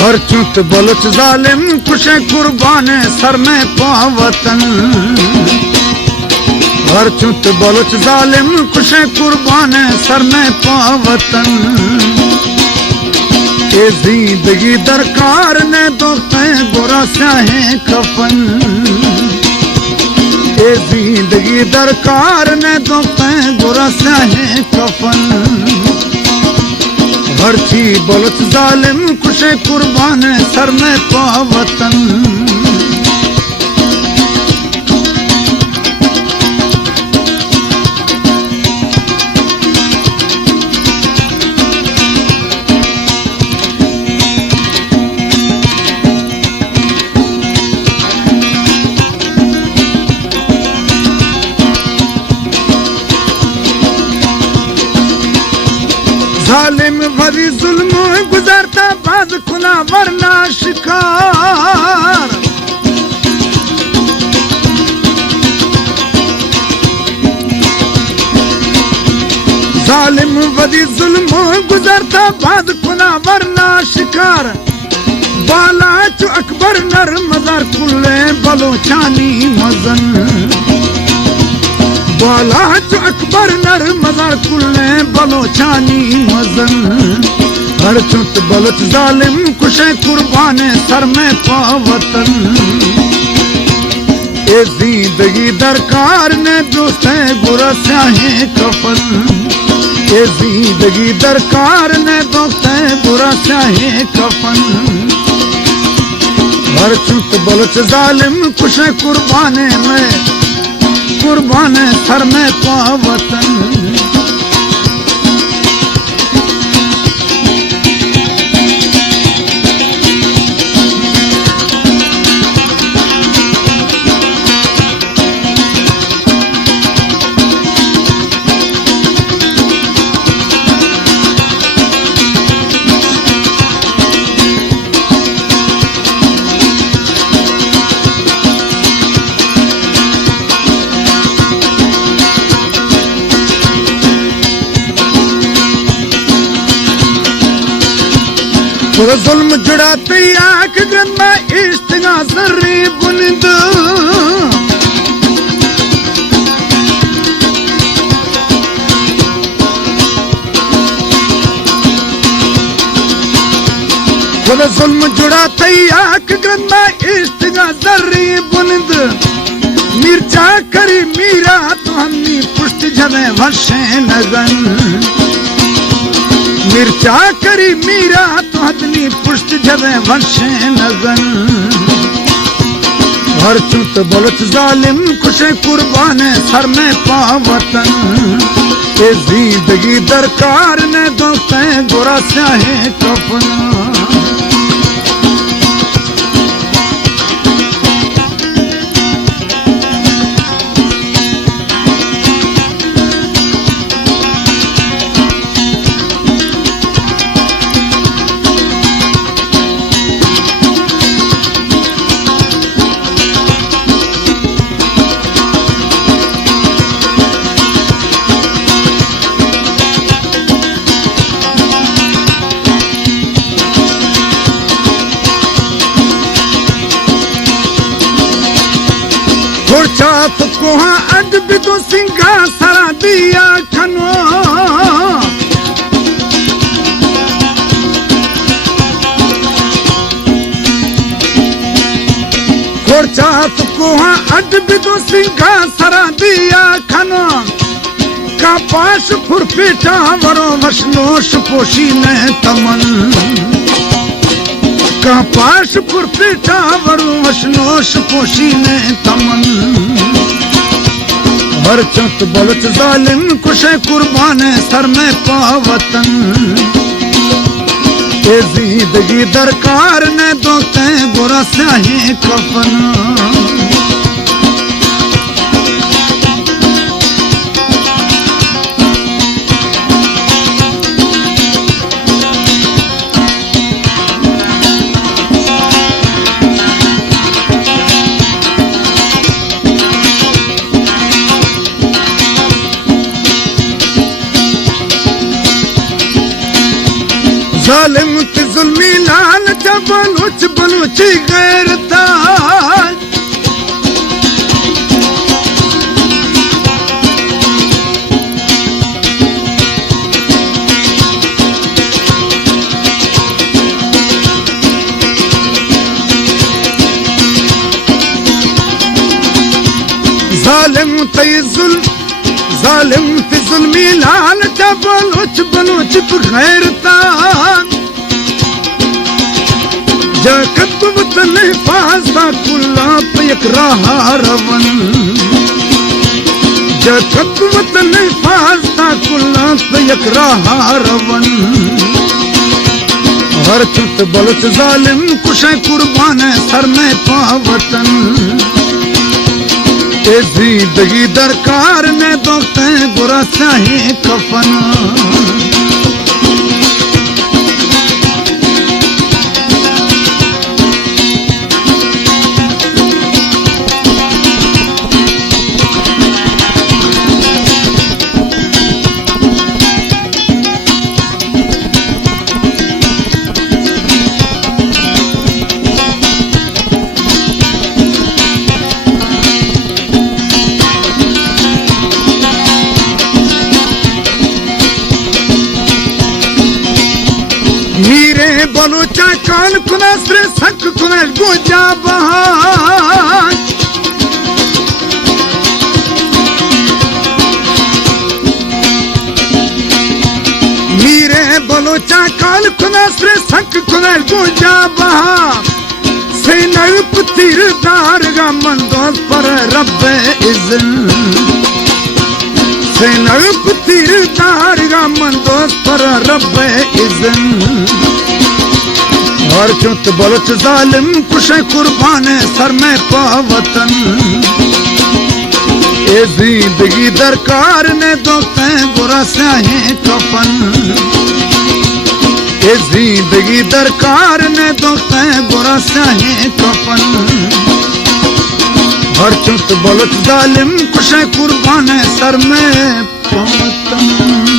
हर चुत बलुच जालिम कुशे कुर्बान सर में पावतन हर चुत बलुच जालिम कुशे कुर्बान सर में पावतन ए जिंदगी दरकार ने दोस्तें बुरा स्याहे कफन ए जिंदगी दरकार ने दोस्तें बुरा स्याहे कफन हर ची बलुच जालिम कुशे कुर्बान सर में पावतन जालिम भरी जुल्म गुजरता बाद खुना वरना शिकार जालिम भरी जुल्म गुजरता बाद खुना वरना शिकार बाला चो अकबर नर मजार कुल्ले बलोचानी मजन बाला चो अकबर नर मजार कुल्ले बलोचानी मजन हर चुत बलुच जालिम कुशे कुर्बान सर में पावतन ए जिंदगी दरकार ने दोस्तें बुरा स्याहे कफन ए जिंदगी दरकार ने दोस्तें बुरा स्याहे कफन हर चुत बलुच जालिम कुशे कुर्बान में कुर्बान सर में पावतन वो जुल्म जुड़ाते आँख गंदा इश्तिगा सर्री बुनिद वो जुल्म जुड़ाते आँख गंदा इश्तिगा सर्री बुनिद मिर्चा करी मीरा तो हमनी पुष्ट जमे वर्षे लगन मिर्चा करी मीरा तो हदनी पुष्ट जवे वर्षे नगन हर चुत बलुच जालिम कुशे कुर्बान सर में पावतन ए जिंदगी दरकार ने दोस्तें बुरा स्याहे कफन चाप कोहा अज भी तो सिंगा सरा दिया खनो चाप कोहा अज भी तो सिंगा सरा दिया खनो का पास फुरपीटा वरो वशनोश पोशी ने तमन का पास फुरपीटा वरो वशनोश पोशी ने तमन हर चुत बलुच जालिम कुशे कुर्बान सर में पावतन ए जिंदगी दरकार ने दोस्तें बुरा स्याहे कफन जालिम जुल्मी लालच बलूच बलूची गैरता जालिम ते जुल्मी लालच बलूच बलूच बगैरता जकत वतन हिफाज़ता कुल्ला पे एक राह रवन जकत वतन हिफाज़ता कुल्ला पे एक राह रवन हर चुत बलुच जालिम कुशे कुर्बान सर में पावतन जिंदगी दरकार ने दोस्ते बुरा चाहे कफन बलूचा कान कुना श्रे सक कुना गोजा बहार मीरे बलूचा कान कुना श्रे सक कुना गोजा बहार से नप तीरदार गा मंदोस पर रब इज़्न से नप तीरदार गा मंदोस पर रब इज़्न हर चुत बलुच जालिम कुशे कुर्बान सर में पावतन जिंदगी दरकार ने दोस्ते बुरा स्याही कफन जिंदगी दरकार ने दोस्ते बुरा स्याही कफन हर चुत बलुच जालिम कुशे कुर्बान सर में पावतन